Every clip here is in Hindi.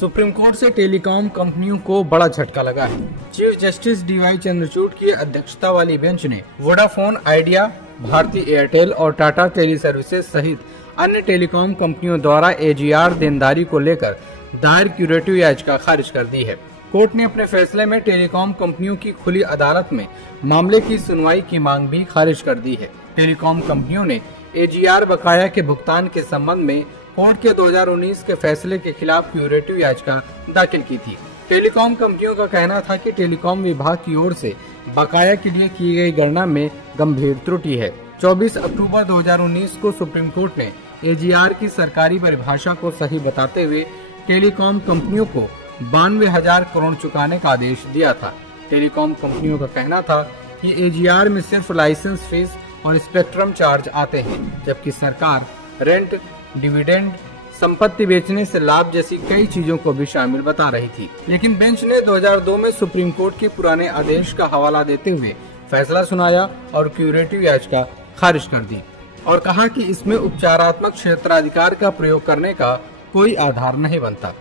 सुप्रीम कोर्ट से टेलीकॉम कंपनियों को बड़ा झटका लगा है। चीफ जस्टिस डीवाई चंद्रचूड़ की अध्यक्षता वाली बेंच ने वोडाफोन आइडिया, भारती एयरटेल और टाटा टेली सर्विसेज सहित अन्य टेलीकॉम कंपनियों द्वारा एजीआर देनदारी को लेकर दायर क्यूरेटिव याचिका खारिज कर दी है। कोर्ट ने अपने फैसले में टेलीकॉम कंपनियों की खुली अदालत में मामले की सुनवाई की मांग भी खारिज कर दी है। टेलीकॉम कंपनियों ने एजीआर बकाया के भुगतान के संबंध में कोर्ट के 2019 के फैसले के खिलाफ क्यूरेटिव याचिका दाखिल की थी। टेलीकॉम कंपनियों का कहना था कि टेलीकॉम विभाग की ओर से बकाया के लिए की गई गणना में गंभीर त्रुटि है। 24 अक्टूबर 2019 को सुप्रीम कोर्ट ने एजीआर की सरकारी परिभाषा को सही बताते हुए टेलीकॉम कंपनियों को 92,000 करोड़ चुकाने का आदेश दिया था। टेलीकॉम कंपनियों का कहना था कि एजीआर में सिर्फ लाइसेंस फीस और स्पेक्ट्रम चार्ज आते हैं, जबकि सरकार रेंट, डिविडेंड, संपत्ति बेचने से लाभ जैसी कई चीजों को भी शामिल बता रही थी। लेकिन बेंच ने 2002 में सुप्रीम कोर्ट के पुराने आदेश का हवाला देते हुए फैसला सुनाया और क्यूरेटिव याचिका खारिज कर दी और कहा कि इसमें उपचारात्मक क्षेत्राधिकार का प्रयोग करने का कोई आधार नहीं बनता।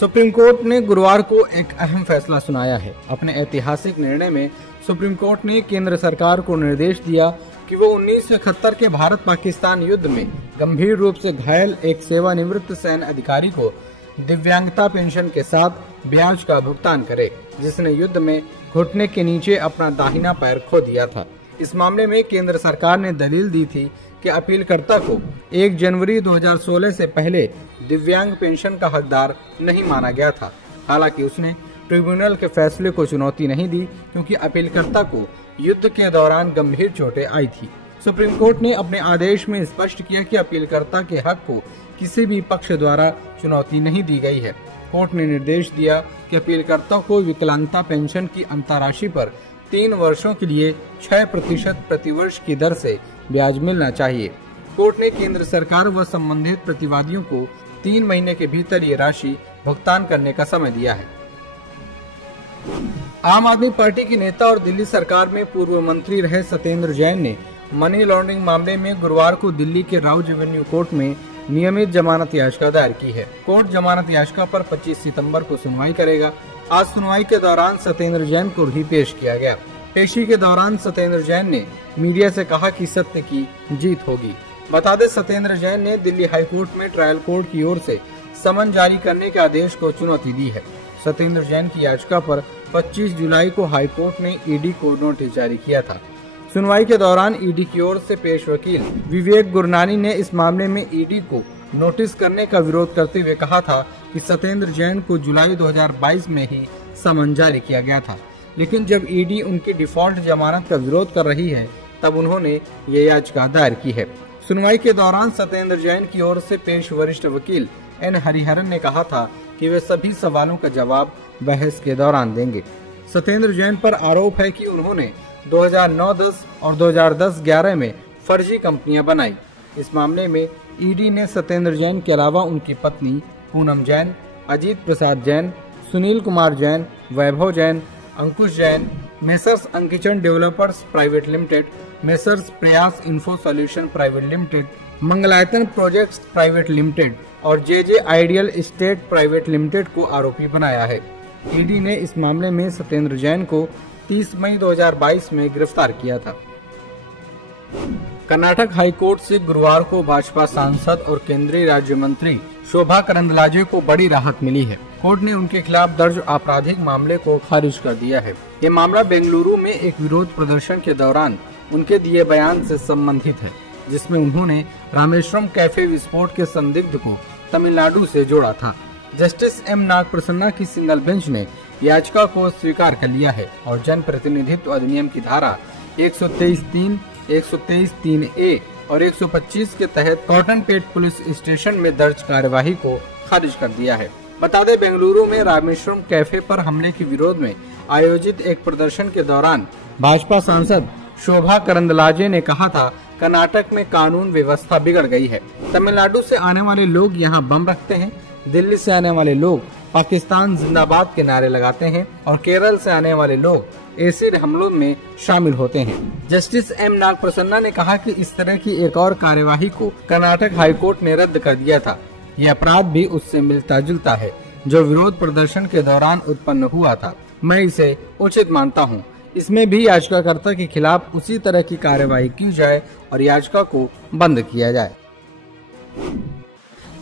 सुप्रीम कोर्ट ने गुरुवार को एक अहम फैसला सुनाया है। अपने ऐतिहासिक निर्णय में सुप्रीम कोर्ट ने केंद्र सरकार को निर्देश दिया कि वो 1971 के भारत पाकिस्तान युद्ध में गंभीर रूप से घायल एक सेवानिवृत्त सैन्य अधिकारी को दिव्यांगता पेंशन के साथ ब्याज का भुगतान करे, जिसने युद्ध में घुटने के नीचे अपना दाहिना पैर खो दिया था। इस मामले में केंद्र सरकार ने दलील दी थी कि अपीलकर्ता को 1 जनवरी 2016 से पहले दिव्यांग पेंशन का हकदार नहीं माना गया था। हालांकि उसने ट्रिब्यूनल के फैसले को चुनौती नहीं दी, क्योंकि अपीलकर्ता को युद्ध के दौरान गंभीर चोटें आई थी। सुप्रीम कोर्ट ने अपने आदेश में स्पष्ट किया कि अपीलकर्ता के हक को किसी भी पक्ष द्वारा चुनौती नहीं दी गई है। कोर्ट ने निर्देश दिया कि अपीलकर्ता को विकलांगता पेंशन की अंतराशि पर 3 वर्षों के लिए 6% प्रतिवर्ष की दर से ब्याज मिलना चाहिए। कोर्ट ने केंद्र सरकार व संबंधित प्रतिवादियों को 3 महीने के भीतर ये राशि भुगतान करने का समय दिया है। आम आदमी पार्टी के नेता और दिल्ली सरकार में पूर्व मंत्री रहे सत्येंद्र जैन ने मनी लॉन्ड्रिंग मामले में गुरुवार को दिल्ली के राउज एवेन्यू कोर्ट में नियमित जमानत याचिका दायर की है। कोर्ट जमानत याचिका पर 25 सितंबर को सुनवाई करेगा। आज सुनवाई के दौरान सत्येंद्र जैन को भी पेश किया गया। पेशी के दौरान सत्येंद्र जैन ने मीडिया से कहा कि सत्य की जीत होगी। बता दें, सत्येंद्र जैन ने दिल्ली हाईकोर्ट में ट्रायल कोर्ट की ओर से समन जारी करने के आदेश को चुनौती दी है। सत्येंद्र जैन की याचिका पर 25 जुलाई को हाईकोर्ट ने ईडी को नोटिस जारी किया था। सुनवाई के दौरान ईडी की ओर से पेश वकील विवेक गुरनानी ने इस मामले में ईडी को नोटिस करने का विरोध करते हुए कहा था कि सत्येंद्र जैन को जुलाई 2022 में ही समन जारी किया गया था, लेकिन जब ईडी उनकी डिफॉल्ट जमानत का विरोध कर रही है तब उन्होंने ये याचिका दायर की है। सुनवाई के दौरान सत्येंद्र जैन की ओर से पेश वरिष्ठ वकील एन हरिहरन ने कहा था कि वे सभी सवालों का जवाब बहस के दौरान देंगे। सत्येंद्र जैन पर आरोप है कि उन्होंने 2009-10 और 2010-11 में फर्जी कंपनियां बनाई। इस मामले में ईडी ने सत्येंद्र जैन के अलावा उनकी पत्नी Poonam Jain, Ajit Prasad Jain, Sunil Kumar Jain, Vaibhav Jain, Ankush Jain, messrs Akinchan developers private limited, messrs Prayas info solution private limited, Mangalayatan projects private limited और J J ideal state private limited को आरोपी बनाया है। ईडी ने इस मामले में सत्येंद्र जैन को 30 मई 2022 में गिरफ्तार किया था। कर्नाटक हाईकोर्ट से गुरुवार को भाजपा सांसद और केंद्रीय राज्य मंत्री शोभा करंदलाजे को बड़ी राहत मिली है। कोर्ट ने उनके खिलाफ दर्ज आपराधिक मामले को खारिज कर दिया है। ये मामला बेंगलुरु में एक विरोध प्रदर्शन के दौरान उनके दिए बयान से संबंधित है, जिसमें उन्होंने रामेश्वरम कैफे विस्फोट के संदिग्ध को तमिलनाडु से जोड़ा था। जस्टिस एम नागप्रसन्ना की सिंगल बेंच ने याचिका को स्वीकार कर लिया है और जन प्रतिनिधित्व अधिनियम की धारा 123(3), 123(3)A और 125 के तहत कॉटनपेट पुलिस स्टेशन में दर्ज कार्यवाही को खारिज कर दिया है। बता दें, बेंगलुरु में रामेश्वरम कैफे पर हमले के विरोध में आयोजित एक प्रदर्शन के दौरान भाजपा सांसद शोभा करंदलाजे ने कहा था, कर्नाटक में कानून व्यवस्था बिगड़ गई है। तमिलनाडु से आने वाले लोग यहाँ बम रखते हैं, दिल्ली से आने वाले लोग पाकिस्तान जिंदाबाद के नारे लगाते हैं और केरल से आने वाले लोग एसिड हमलों में शामिल होते हैं। जस्टिस एम नागप्रसन्ना ने कहा कि इस तरह की एक और कार्यवाही को कर्नाटक हाईकोर्ट ने रद्द कर दिया था। यह अपराध भी उससे मिलता जुलता है जो विरोध प्रदर्शन के दौरान उत्पन्न हुआ था। मैं इसे उचित मानता हूँ। इसमें भी याचिकाकर्ता के खिलाफ उसी तरह की कार्रवाई की जाए और याचिका को बंद किया जाए।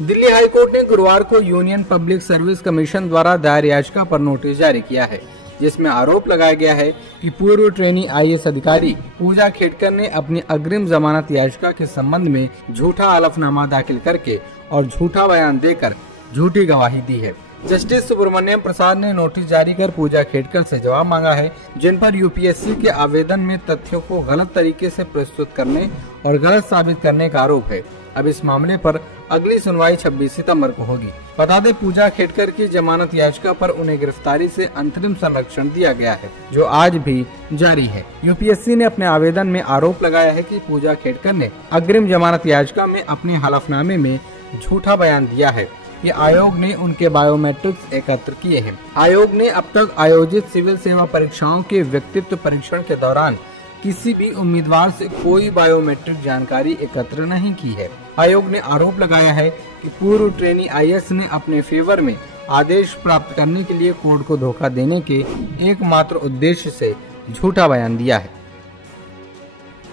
दिल्ली हाई कोर्ट ने गुरुवार को यूनियन पब्लिक सर्विस कमीशन द्वारा दायर याचिका पर नोटिस जारी किया है, जिसमें आरोप लगाया गया है कि पूर्व ट्रेनी IAS अधिकारी पूजा खेडकर ने अपनी अग्रिम जमानत याचिका के संबंध में झूठा हलफनामा दाखिल करके और झूठा बयान देकर झूठी गवाही दी है। जस्टिस सुब्रमण्यम प्रसाद ने नोटिस जारी कर पूजा खेडकर से जवाब मांगा है, जिन पर UPSC के आवेदन में तथ्यों को गलत तरीके से प्रस्तुत करने और गलत साबित करने का आरोप है। अब इस मामले पर अगली सुनवाई 26 सितंबर को होगी। बता दें, पूजा खेडकर की जमानत याचिका पर उन्हें गिरफ्तारी से अंतरिम संरक्षण दिया गया है, जो आज भी जारी है। UPSC ने अपने आवेदन में आरोप लगाया है कि पूजा खेडकर ने अग्रिम जमानत याचिका में अपने हलफनामे में झूठा बयान दिया है। ये आयोग ने उनके बायोमेट्रिक्स एकत्र किए हैं। आयोग ने अब तक आयोजित सिविल सेवा परीक्षाओं के व्यक्तित्व परीक्षण के दौरान किसी भी उम्मीदवार से कोई बायोमेट्रिक जानकारी एकत्र नहीं की है। आयोग ने आरोप लगाया है कि पूर्व ट्रेनी IAS ने अपने फेवर में आदेश प्राप्त करने के लिए कोर्ट को धोखा देने के एकमात्र उद्देश्य से झूठा बयान दिया है।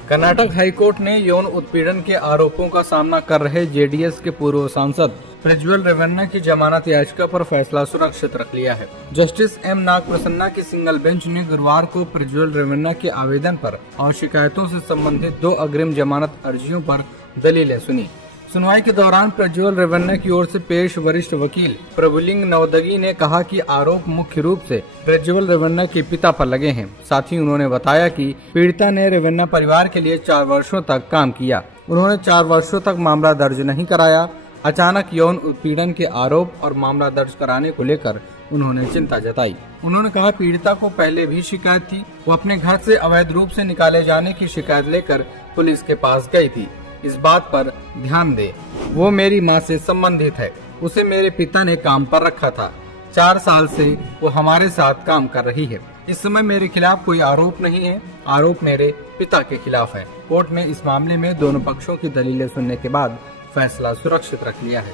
कर्नाटक हाईकोर्ट ने यौन उत्पीड़न के आरोपों का सामना कर रहे JDS के पूर्व सांसद प्रज्वल रेवन्ना की जमानत याचिका पर फैसला सुरक्षित रख लिया है। जस्टिस M नागप्रसन्ना की सिंगल बेंच ने गुरुवार को प्रज्वल रेवन्ना के आवेदन पर और शिकायतों से संबंधित 2 अग्रिम जमानत अर्जियों पर दलीलें सुनी। सुनवाई के दौरान प्रज्वल रेवन्ना की ओर से पेश वरिष्ठ वकील प्रभुलिंग नवदगी ने कहा कि आरोप मुख्य रूप से प्रज्वल रेवन्ना के पिता पर लगे हैं। साथ ही उन्होंने बताया कि पीड़िता ने रेवन्ना परिवार के लिए 4 वर्षों तक काम किया। उन्होंने 4 वर्षों तक मामला दर्ज नहीं कराया। अचानक यौन उत्पीड़न के आरोप और मामला दर्ज कराने को लेकर उन्होंने चिंता जताई। उन्होंने कहा, पीड़िता को पहले भी शिकायत थी। वो अपने घर से अवैध रूप से निकाले जाने की शिकायत लेकर पुलिस के पास गई थी। इस बात पर ध्यान दे, वो मेरी माँ से संबंधित है। उसे मेरे पिता ने काम पर रखा था। 4 साल से वो हमारे साथ काम कर रही है। इस समय मेरे खिलाफ कोई आरोप नहीं है। आरोप मेरे पिता के खिलाफ है। कोर्ट ने इस मामले में दोनों पक्षों की दलीलें सुनने के बाद फैसला सुरक्षित रख लिया है।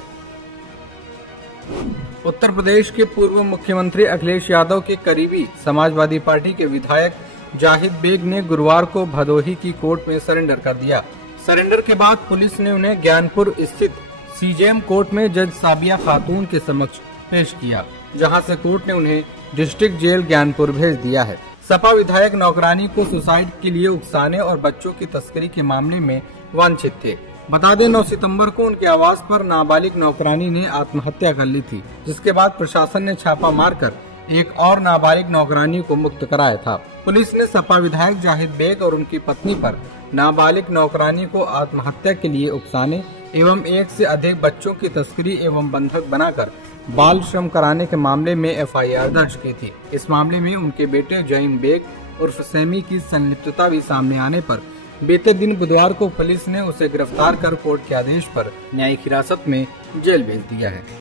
उत्तर प्रदेश के पूर्व मुख्यमंत्री अखिलेश यादव के करीबी समाजवादी पार्टी के विधायक जाहिद बेग ने गुरुवार को भदोही की कोर्ट में सरेंडर कर दिया। सरेंडर के बाद पुलिस ने उन्हें ज्ञानपुर स्थित CJM कोर्ट में जज साबिया खातून के समक्ष पेश किया, जहां से कोर्ट ने उन्हें डिस्ट्रिक्ट जेल ज्ञानपुर भेज दिया है। सपा विधायक नौकरानी को सुसाइड के लिए उकसाने और बच्चों की तस्करी के मामले में वांछित थे। बता दें, 9 सितंबर को उनके आवास पर नाबालिग नौकरानी ने आत्महत्या कर ली थी, जिसके बाद प्रशासन ने छापा मारकर एक और नाबालिग नौकरानी को मुक्त कराया था। पुलिस ने सपा विधायक जाहिद बेग और उनकी पत्नी पर नाबालिग नौकरानी को आत्महत्या के लिए उकसाने एवं 1 से अधिक बच्चों की तस्करी एवं बंधक बनाकर बाल श्रम कराने के मामले में FIR दर्ज की थी। इस मामले में उनके बेटे जईम बेग उर्फ सैमी की संलिप्तता भी सामने आने पर बीते दिन बुधवार को पुलिस ने उसे गिरफ्तार कर कोर्ट के आदेश पर न्यायिक हिरासत में जेल भेज दिया है।